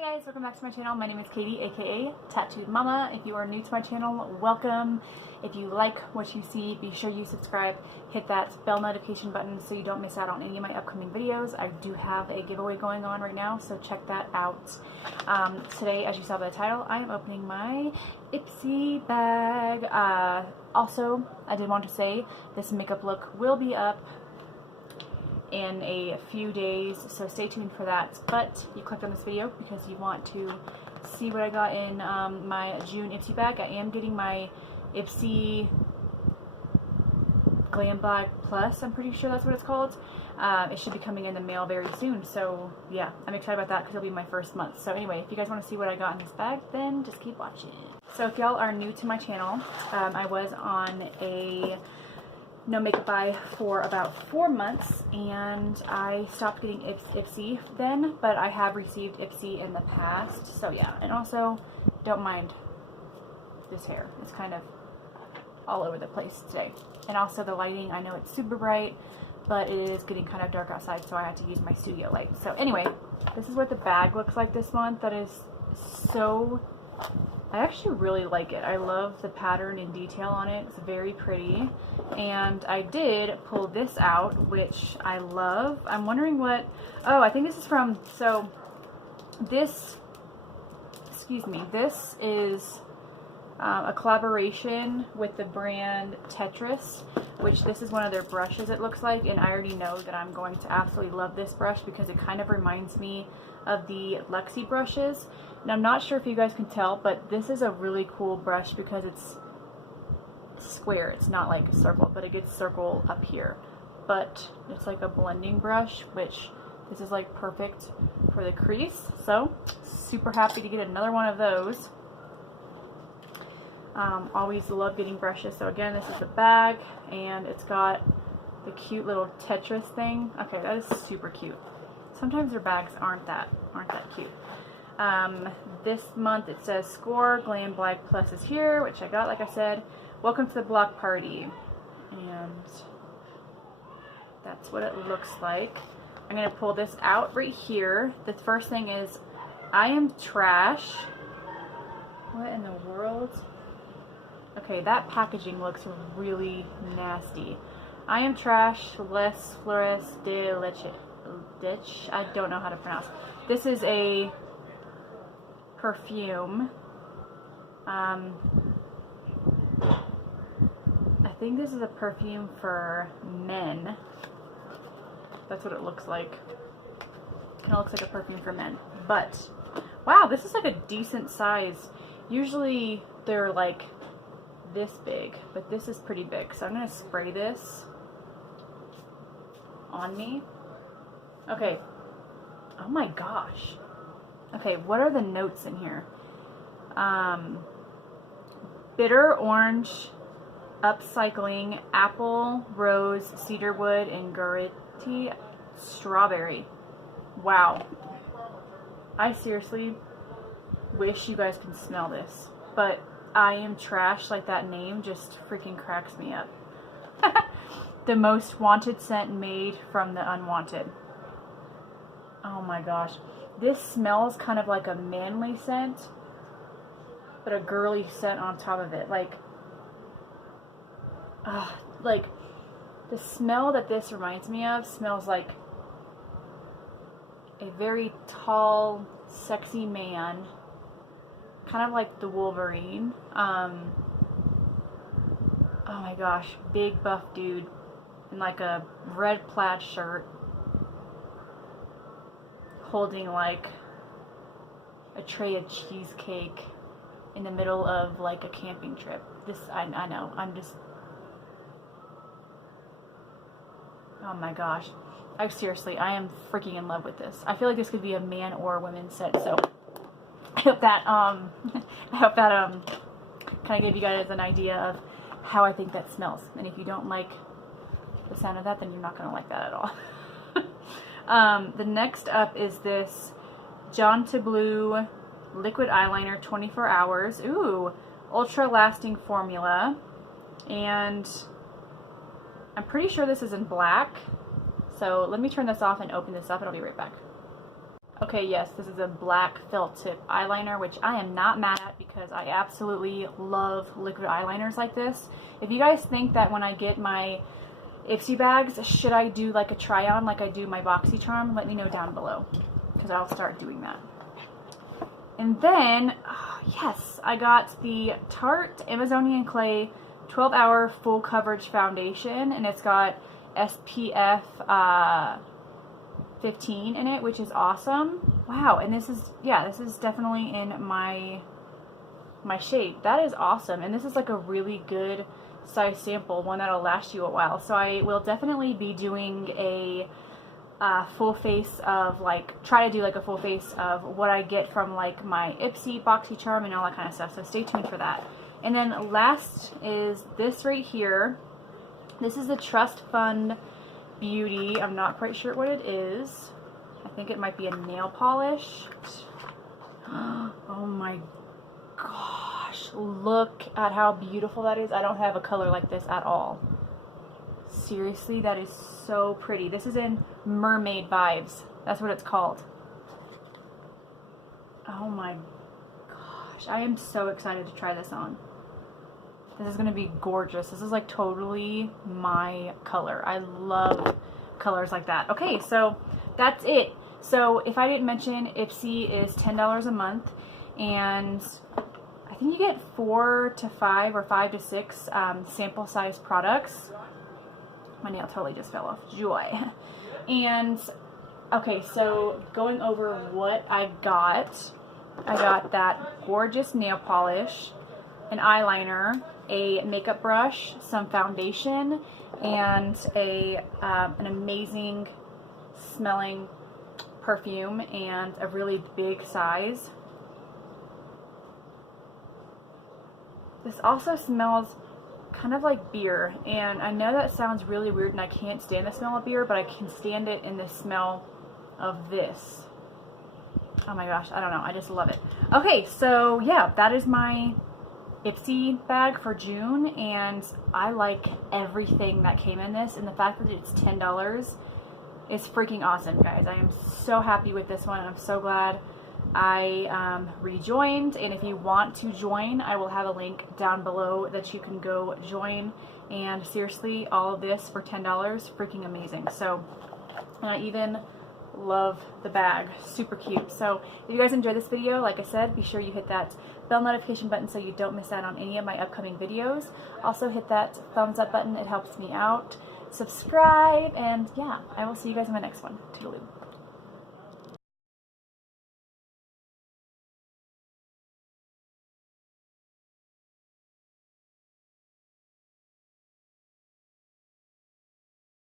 Hey guys, welcome back to my channel. My name is Katy, aka Tattooed Mama. If you are new to my channel, welcome. If you like what you see, be sure you subscribe, hit that bell notification button so you don't miss out on any of my upcoming videos. I do have a giveaway going on right now, so check that out. Today, as you saw by the title, I am opening my Ipsy bag. Also, I did want to say this makeup look will be up in a few days, so stay tuned for that. But you clicked on this video because you want to see what I got in my June Ipsy bag. I am getting my Ipsy Glam Black Plus, I'm pretty sure that's what it's called. It should be coming in the mail very soon, so yeah, I'm excited about that because it'll be my first month. So anyway, if you guys want to see what I got in this bag, then just keep watching. So if y'all are new to my channel, I was on a no makeup buy for about 4 months, and I stopped getting Ipsy then, but I have received Ipsy in the past, so yeah. And also, don't mind this hair, it's kind of all over the place today. And also the lighting, I know it's super bright, but it is getting kind of dark outside, so I had to use my studio light. So anyway, this is what the bag looks like this month. That is so, I actually really like it. I love the pattern and detail on it. It's very pretty. And I did pull this out, which I love. I'm wondering what, oh, I think this is from, so this, excuse me, this is a collaboration with the brand Tetris, which this is one of their brushes, it looks like, and I already know that I'm going to absolutely love this brush because it kind of reminds me of the Luxie brushes. And I'm not sure if you guys can tell, but this is a really cool brush because it's square. It's not like a circle, but it gets circle up here. But it's like a blending brush, which this is like perfect for the crease. So super happy to get another one of those. Always love getting brushes. So again, this is the bag, and it's got the cute little Tetris thing. Okay, that is super cute. Sometimes their bags aren't that cute. This month it says Score Glam Black Plus is here, which I got, like I said. Welcome to the block party. And that's what it looks like. I'm going to pull this out right here. The first thing is, I am trash. What in the world? Okay, that packaging looks really nasty. I am trash, les flores de leche. I don't know how to pronounce. This is a perfume. I think this is a perfume for men. That's what it looks like. Kind of looks like a perfume for men. But wow, this is like a decent size. Usually they're like this big, but this is pretty big. So I'm gonna spray this on me. Okay. Oh my gosh. Okay, what are the notes in here? Bitter orange, upcycling, apple, rose, cedarwood, and gurity strawberry. Wow. I seriously wish you guys can smell this, but I am trash, like that name just freaking cracks me up. The most wanted scent made from the unwanted. Oh my gosh. This smells kind of like a manly scent, but a girly scent on top of it. Like the smell that this reminds me of smells like a very tall, sexy man, kind of like the Wolverine. Oh my gosh, big buff dude in like a red plaid shirt, holding like a tray of cheesecake in the middle of like a camping trip. This, I know, I'm just, oh my gosh. I am freaking in love with this. I feel like this could be a man or a women's scent, so I hope that, kind of gave you guys an idea of how I think that smells. And if you don't like the sound of that, then you're not going to like that at all. The next up is this John to Blue liquid eyeliner 24 hours. Ooh, ultra lasting formula. And I'm pretty sure this is in black. So let me turn this off and open this up and I'll be right back. Okay, yes, this is a black felt tip eyeliner, which I am not mad at because I absolutely love liquid eyeliners like this. If you guys think that when I get my Ipsy bags, should I do like a try on like I do my BOXYCHARM, let me know down below because I'll start doing that. And then, yes, I got the Tarte Amazonian Clay 12-Hour Full Coverage Foundation, and it's got SPF 15 in it, which is awesome. Wow, and this is, yeah, this is definitely in my shade. That is awesome, and this is like a really good size sample, one that'll last you a while. So I will definitely be doing a full face of, like, try to do like a full face of what I get from like my Ipsy, BOXYCHARM, and all that kind of stuff. So stay tuned for that. And then last is this right here. This is the Trust Fund Beauty. I'm not quite sure what it is. I think it might be a nail polish. Oh my gosh, look at how beautiful that is. I don't have a color like this at all. Seriously, that is so pretty. This is in Mermaid Vibes. That's what it's called. Oh my gosh, I am so excited to try this on. This is going to be gorgeous. This is like totally my color. I love colors like that. Okay, so that's it. So if I didn't mention, Ipsy is $10 a month, and I think you get 4 to 5 or 5 to 6 sample size products. My nail totally just fell off. Joy. And okay, so going over what I got that gorgeous nail polish, an eyeliner, a makeup brush, some foundation, and an amazing smelling perfume, and a really big size. This also smells kind of like beer, and I know that sounds really weird and I can't stand the smell of beer, but I can stand it in the smell of this. Oh my gosh, I don't know, I just love it. Okay, so yeah, that is my Ipsy bag for June, and I like everything that came in this, and the fact that it's $10 is freaking awesome, guys. I am so happy with this one. I'm so glad I rejoined, and if you want to join, I will have a link down below that you can go join. And seriously, all of this for $10, freaking amazing. So, and I even love the bag, super cute. So if you guys enjoyed this video, like I said, be sure you hit that bell notification button so you don't miss out on any of my upcoming videos. Also hit that thumbs up button, it helps me out. Subscribe, and yeah, I will see you guys in my next one. Toodaloo.